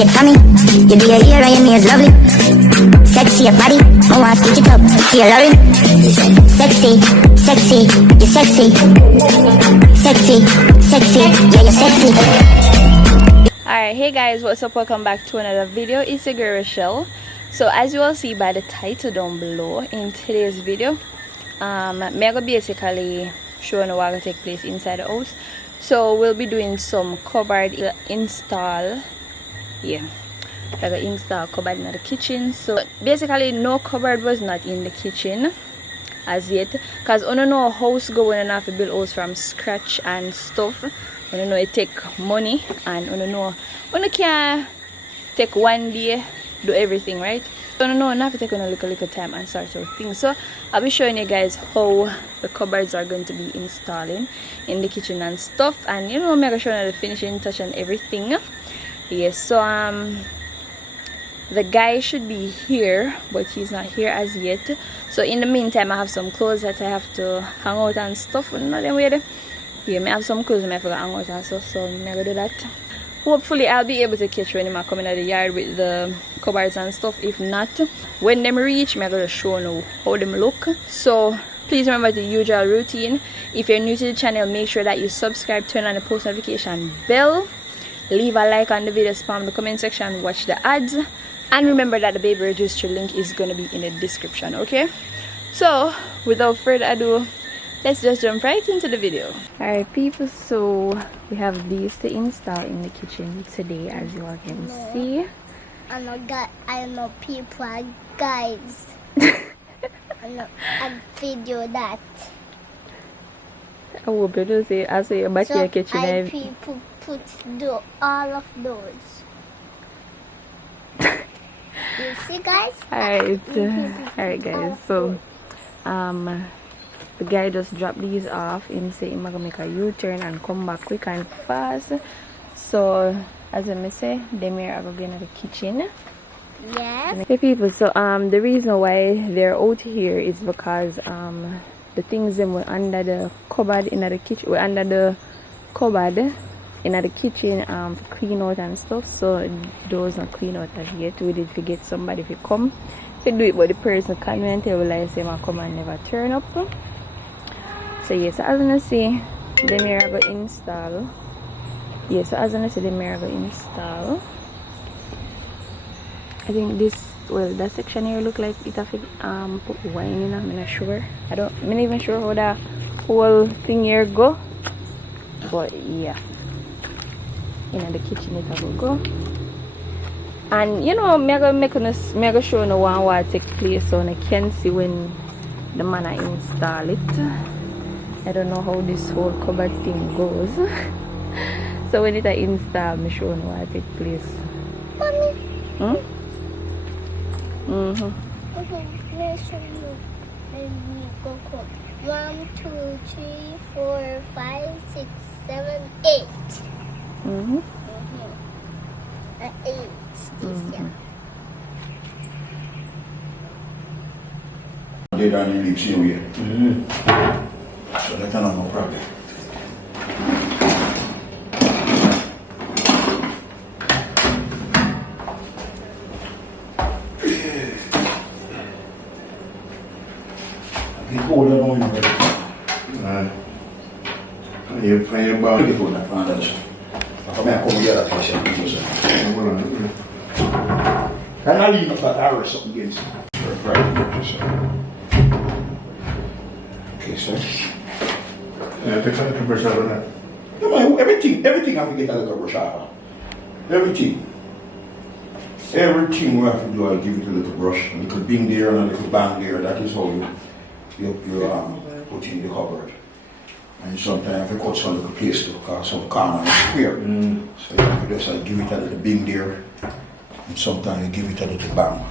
It's funny, you do your hair and your nails lovely. Sexy, your body, I want to stitch it up. See your loving. Sexy, sexy, you're sexy. Sexy, sexy, yeah, you're sexy. Alright, hey guys, what's up? Welcome back to another video. It's your girl Rochelle. So as you will see by the title down below, in today's video, I'm gonna basically showing what will take place inside the house. So we'll be doing some cupboard install. Yeah, I'm gonna install cupboard in the kitchen. So basically no cupboard was not in the kitchen as yet, because I don't know a house going and have to build house from scratch and stuff. I don't know, it take money, and I don't know, I can't take one day do everything, right? So I don't know, I have to take on a little time and sort of things. So I'll be showing you guys how the cupboards are going to be installing in the kitchen and stuff, and you know, I'm gonna show you the finishing touch and everything. Yes, so the guy should be here, but he's not here as yet. So in the meantime, I have some clothes that I have to hang out and stuff. Not them way. Yeah, I have some clothes I have to hang out and stuff, so I'm gonna do that. Hopefully I'll be able to catch when I'm coming out of the yard with the cupboards and stuff. If not, when them reach, I'm gonna show you how them look. So please remember the usual routine. If you're new to the channel, make sure that you subscribe, turn on the post notification bell, leave a like on the video, spam the comment section, watch the ads, and remember that the baby registry link is gonna be in the description. Okay, so without further ado, let's just jump right into the video. Alright people, so we have these to install in the kitchen today, as you all can see. I know people, guys. I video that. I hope you do say, I say about So your kitchen. I people put all of those. You see, guys? Alright guys, so the guy just dropped these off. Him say he's gonna make a U-turn and come back quick and fast. So as I say, them here are going to be in the kitchen. Yes. Okay people, so the reason why they're out here is because the things them were under the cupboard in the kitchen, were under the cupboard in the kitchen to clean out and stuff. So those not clean out as yet. We did forget somebody to come to do it, but the person can't and tell like say I come and never turn up. So yes, as I see, the mirror go install. Yes, so as I see, the mirror go install. I think this, well, that section here look like it have to put wine in. I'm not sure. I'm not even sure how that whole thing here go. But yeah, in the kitchen it will go. And you know, I'm gonna show you what take place so I can see when the man I install it. I don't know how this whole cupboard thing goes. So when it I install, I'm show you what take place. Mommy. Okay, let's show you. And we go count. 1, 2, 3, 4, 5, 6, 7, 8. 8. They don't need to see you. So that's no problem. He called it on you pay about it on that one. I'm not going to get a patient. And I leave that hour or something against him. Okay, sir. Yeah, take a brush out of that. No, everything I have to get a little brush out. Everything we have to do, I give it a little brush, a little bing there and a little bang there. That is how you put in the cupboard. And sometimes I cut some little place to because some corner is square. So you have to just give it a little bing there, and sometimes you give it a little bang.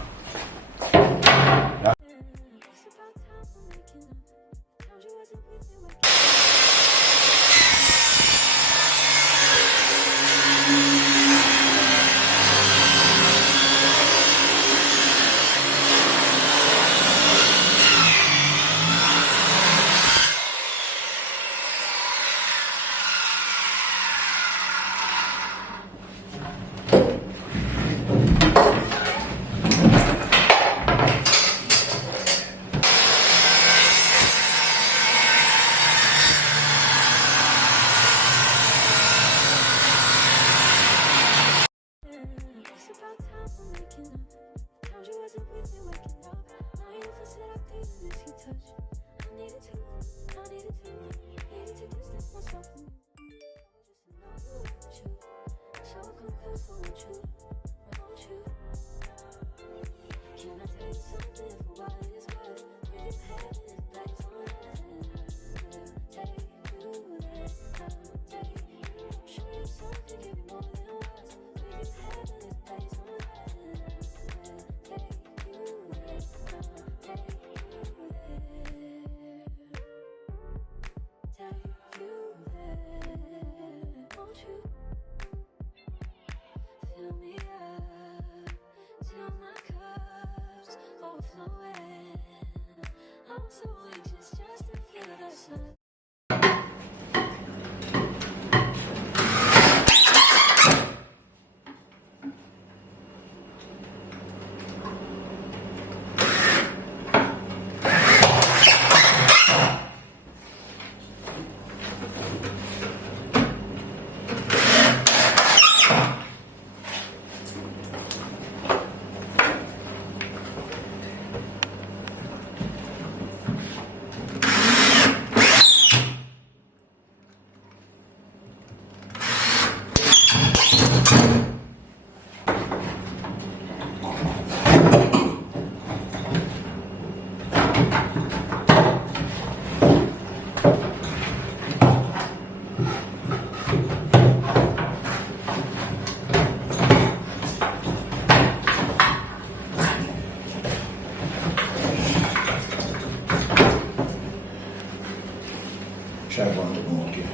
Try one to come okay.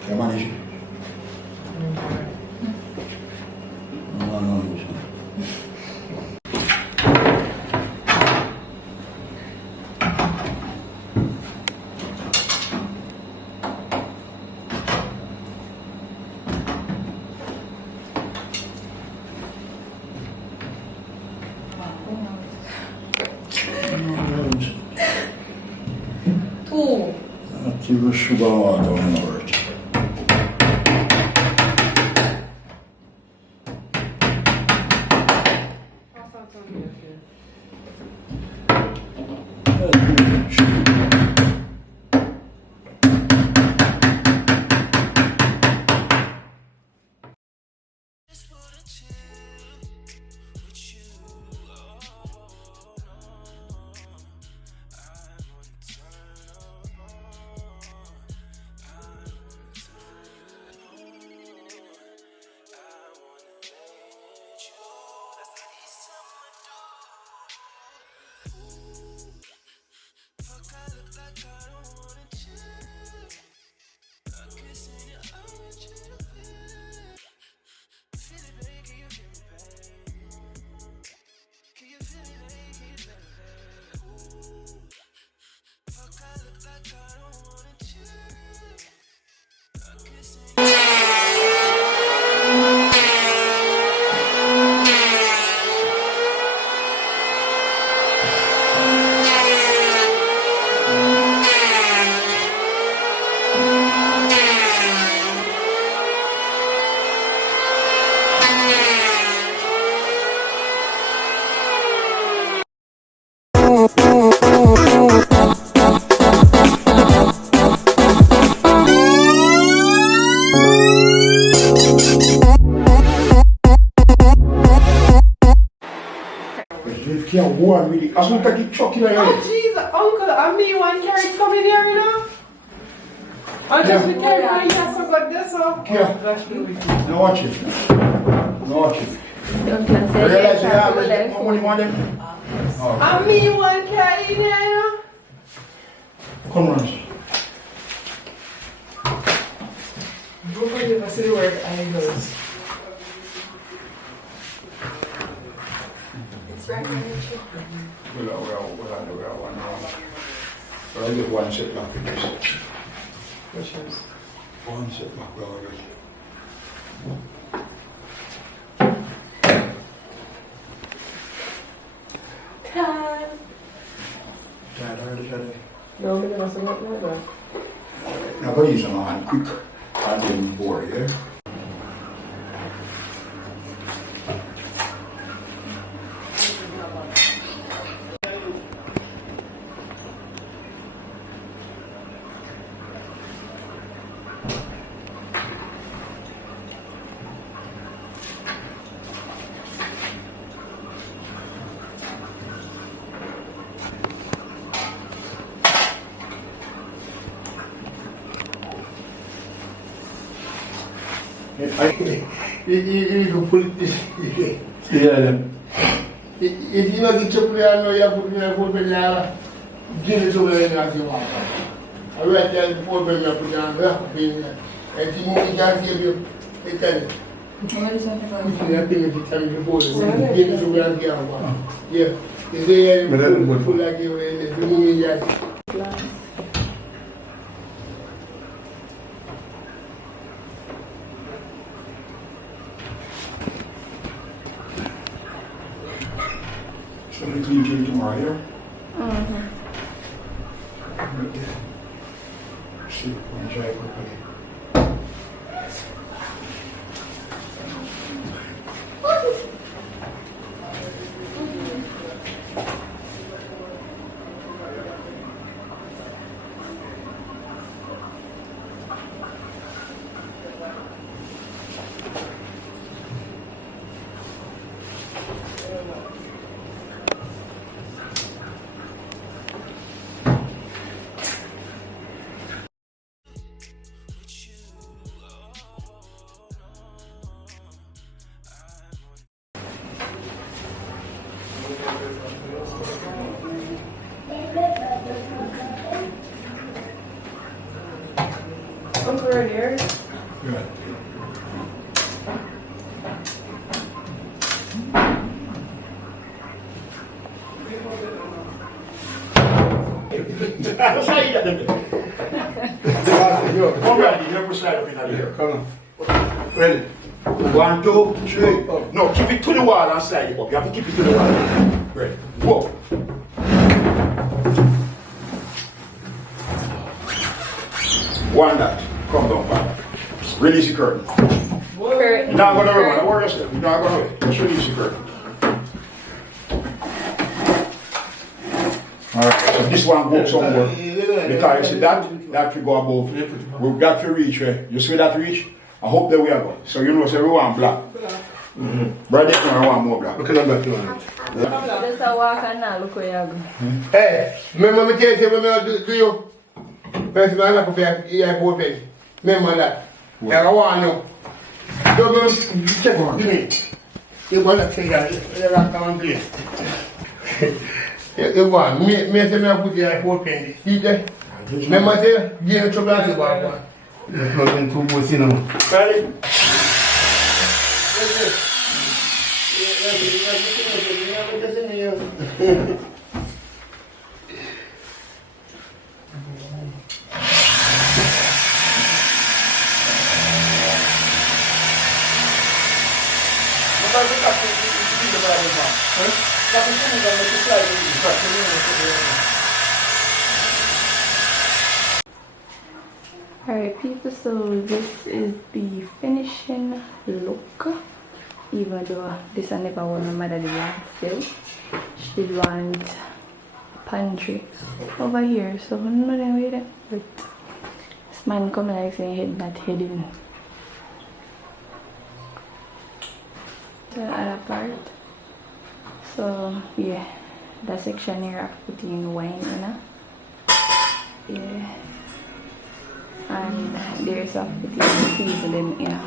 Can you manage it? No. Two. Attiva sugar water on the word. Can't warn me. I should take chuck in Oh, Jesus, Uncle, and me one carrot coming here, you know? I just be carrying my yes, I got this up. Yeah. Now watch it. Now watch it. Realize you have more money on them? And me one carrot in here, you know? Come on. Go for the see the word angles. It's right here. We'll one now. But I get one set back in this. Which is? One set back already. Tired. No, we must have not know that. Now go use them on quick and then board, yeah? You can put this. Yeah, then. If you want to chop it, I know you put me a full banana. Give it to me as you want. I write down the full banana, put down there. And you move it down here, you tell it. I think it's time to put it. Give it to me as you want. Yeah. Is there any full like you move it down? So we clean cake tomorrow here. Mm-hmm. See, we'll try it quickly. Uncle here. Good. That's how you get them. Come ready, never slide up in here. Come on. Ready? 1, 2, 3. No, keep it to the wall and slide it up. You have to keep it to the wall. Ready? Go. One that. Come down, Father. Release the curtain. Curtain. You're not going to run. Don't worry yourself. You're not going to wait. Just release the curtain. Alright, so this one goes somewhere. Because you see that will go above. We've got to reach where. You see that reach? I hope that we are going. So you know, so everyone black. But this one I want more black. Look at that one. Just a walk and now look where you go. Hey, remember me tell you what I do you? First man, I prepare here for open. Remember that. I want to know. Don't check on me. You want to say that? You want to come and play. You want me say me put here for open. See that? Remember say, give me trouble and say what? There's nothing too much, you know. Ready? Alright people, so this is the finishing look. Even though this I never want my mother did want still. She did want pantry over here, so I'm not gonna wait it. But this man come like saying head not heading to the other part. So yeah, that section here I put in wine, you know. Yeah. And there's a put in seasoning, yeah.